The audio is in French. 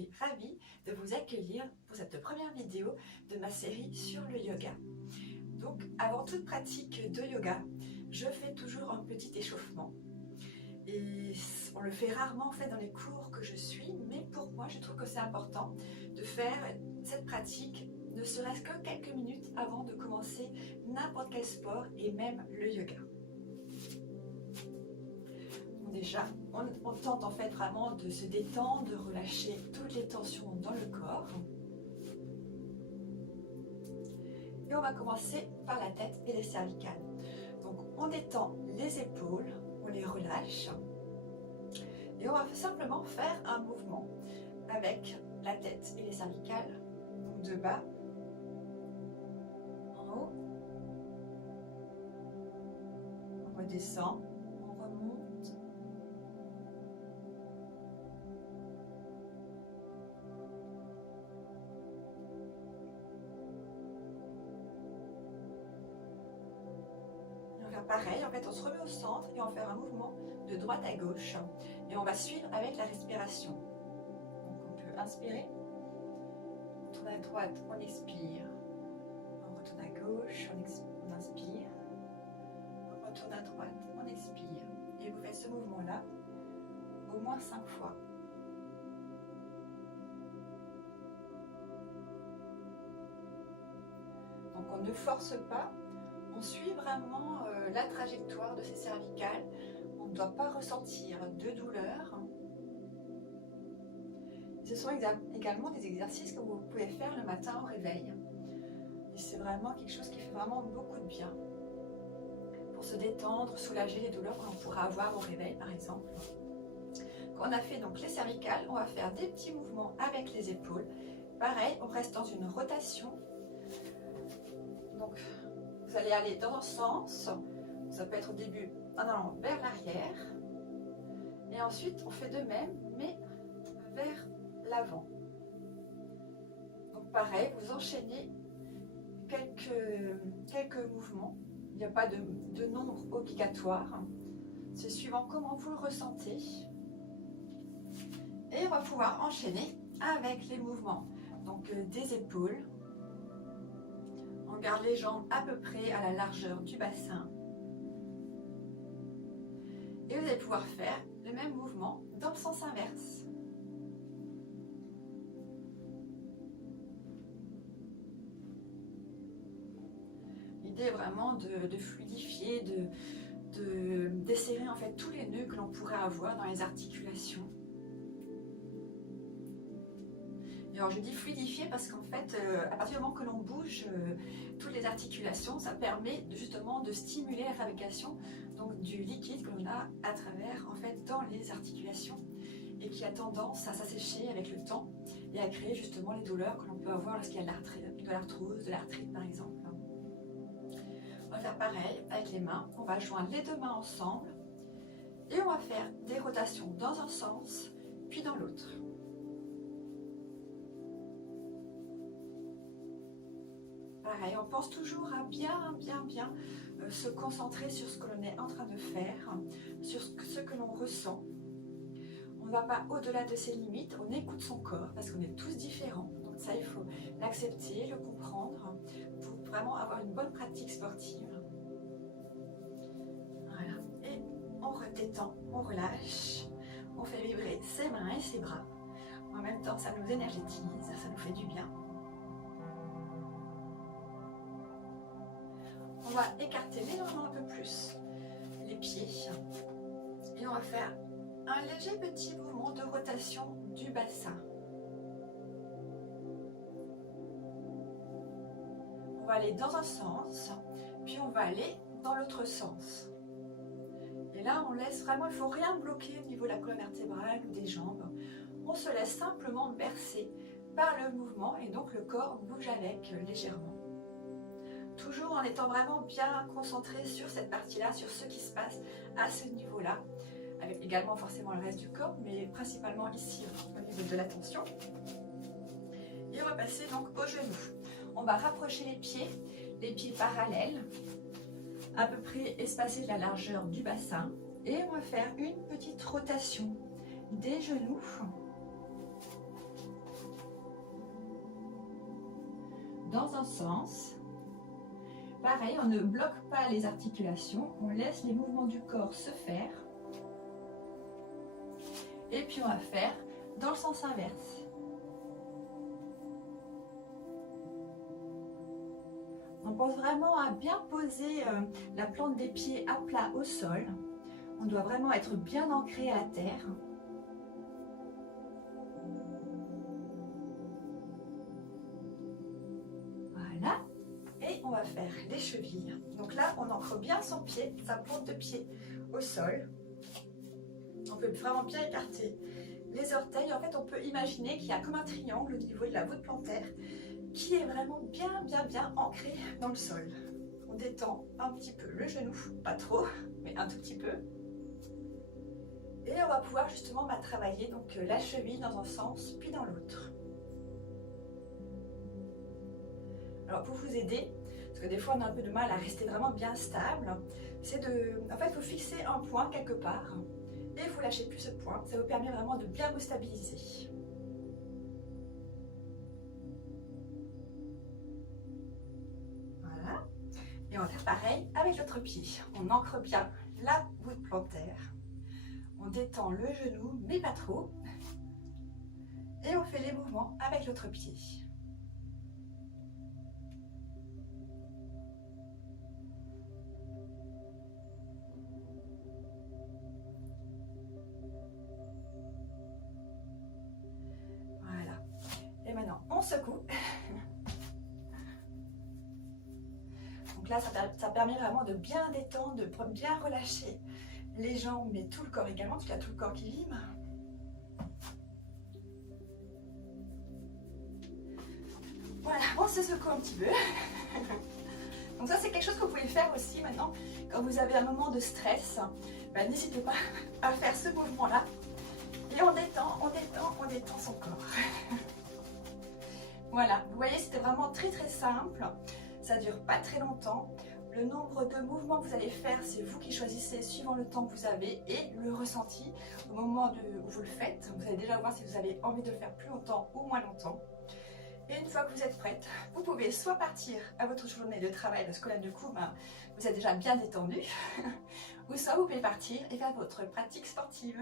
suis ravie de vous accueillir pour cette première vidéo de ma série sur le yoga. Donc, avant toute pratique de yoga, je fais toujours un petit échauffement. Et on le fait rarement en fait dans les cours que je suis, mais pour moi, je trouve que c'est important de faire cette pratique, ne serait-ce que quelques minutes avant de commencer n'importe quel sport et même le yoga. Déjà, on tente en fait vraiment de se détendre, de relâcher toutes les tensions dans le corps. Et on va commencer par la tête et les cervicales. Donc on détend les épaules, on les relâche. Et on va simplement faire un mouvement avec la tête et les cervicales. Donc de bas en haut. On redescend, on remonte. Pareil, en fait, on se remet au centre et on va faire un mouvement de droite à gauche et on va suivre avec la respiration. Donc on peut inspirer, on tourne à droite, on expire, on retourne à gauche, on inspire, on retourne à droite, on expire. Et vous faites ce mouvement-là au moins 5 fois. Donc on ne force pas. On suit vraiment la trajectoire de ces cervicales. On ne doit pas ressentir de douleur. Ce sont également des exercices que vous pouvez faire le matin au réveil. Et c'est vraiment quelque chose qui fait vraiment beaucoup de bien. Pour se détendre, soulager les douleurs que l'on pourra avoir au réveil par exemple. Quand on a fait donc les cervicales, on va faire des petits mouvements avec les épaules. Pareil, on reste dans une rotation. Donc, vous allez aller dans un sens, ça peut être au début en allant vers l'arrière, et ensuite on fait de même, mais vers l'avant. Donc pareil, vous enchaînez quelques mouvements, il n'y a pas de nombre obligatoire, c'est suivant comment vous le ressentez, et on va pouvoir enchaîner avec les mouvements donc des épaules. On garde les jambes à peu près à la largeur du bassin. Et vous allez pouvoir faire le même mouvement dans le sens inverse. L'idée est vraiment de fluidifier, de desserrer en fait tous les nœuds que l'on pourrait avoir dans les articulations. Alors je dis fluidifier parce qu'en fait, à partir du moment que l'on bouge toutes les articulations, ça permet justement de stimuler la fabrication donc, du liquide que l'on a à travers en fait dans les articulations et qui a tendance à s'assécher avec le temps et à créer justement les douleurs que l'on peut avoir lorsqu'il y a de l'arthrose, de l'arthrite par exemple. On va faire pareil avec les mains, on va joindre les deux mains ensemble et on va faire des rotations dans un sens puis dans l'autre. Pareil, on pense toujours à bien se concentrer sur ce que l'on est en train de faire, sur ce que l'on ressent. On ne va pas au-delà de ses limites, on écoute son corps parce qu'on est tous différents. Donc ça, il faut l'accepter, le comprendre pour vraiment avoir une bonne pratique sportive. Voilà, et on redétend, on relâche, on fait vibrer ses mains et ses bras. En même temps, ça nous énergétise, ça nous fait du bien. On va écarter légèrement un peu plus les pieds et on va faire un léger petit mouvement de rotation du bassin. On va aller dans un sens, puis on va aller dans l'autre sens. Et là, on laisse vraiment, il ne faut rien bloquer au niveau de la colonne vertébrale ou des jambes. On se laisse simplement bercer par le mouvement et donc le corps bouge avec légèrement. Toujours en étant vraiment bien concentré sur cette partie-là, sur ce qui se passe à ce niveau-là, avec également forcément le reste du corps, mais principalement ici au niveau de l'attention. Et on va passer donc aux genoux. On va rapprocher les pieds parallèles, à peu près espacés de la largeur du bassin, et on va faire une petite rotation des genoux dans un sens. Pareil, on ne bloque pas les articulations, on laisse les mouvements du corps se faire. Et puis on va faire dans le sens inverse. On pense vraiment à bien poser la plante des pieds à plat au sol. On doit vraiment être bien ancré à terre. Voilà. Et on va faire les chevilles. Donc là, on ancre bien son pied, sa plante de pied au sol. On peut vraiment bien écarter les orteils. En fait, on peut imaginer qu'il y a comme un triangle au niveau de la voûte plantaire qui est vraiment bien ancré dans le sol. On détend un petit peu le genou, pas trop, mais un tout petit peu. Et on va pouvoir justement travailler donc la cheville dans un sens puis dans l'autre. Alors pour vous aider, parce que des fois on a un peu de mal à rester vraiment bien stable, c'est de, en fait, il faut fixer un point quelque part et vous lâchez plus ce point. Ça vous permet vraiment de bien vous stabiliser. Voilà. Et on va faire pareil avec l'autre pied. On ancre bien la voûte plantaire. On détend le genou, mais pas trop. Et on fait les mouvements avec l'autre pied. Voilà. Et maintenant, on secoue. Donc là, ça permet vraiment de bien détendre, de bien relâcher les jambes, mais tout le corps également, parce qu'il y a tout le corps qui vibre. Voilà, on se secoue un petit peu. Donc ça, c'est quelque chose que vous pouvez faire aussi maintenant, quand vous avez un moment de stress. Ben, n'hésitez pas à faire ce mouvement-là. Et on détend son corps. Voilà, vous voyez, c'était vraiment très simple. Ça ne dure pas très longtemps. Le nombre de mouvements que vous allez faire, c'est vous qui choisissez suivant le temps que vous avez et le ressenti au moment où vous le faites. Vous allez déjà voir si vous avez envie de le faire plus longtemps ou moins longtemps. Et une fois que vous êtes prête, vous pouvez soit partir à votre journée de travail, parce que là du coup, vous êtes déjà bien détendu, ou soit vous pouvez partir et faire votre pratique sportive.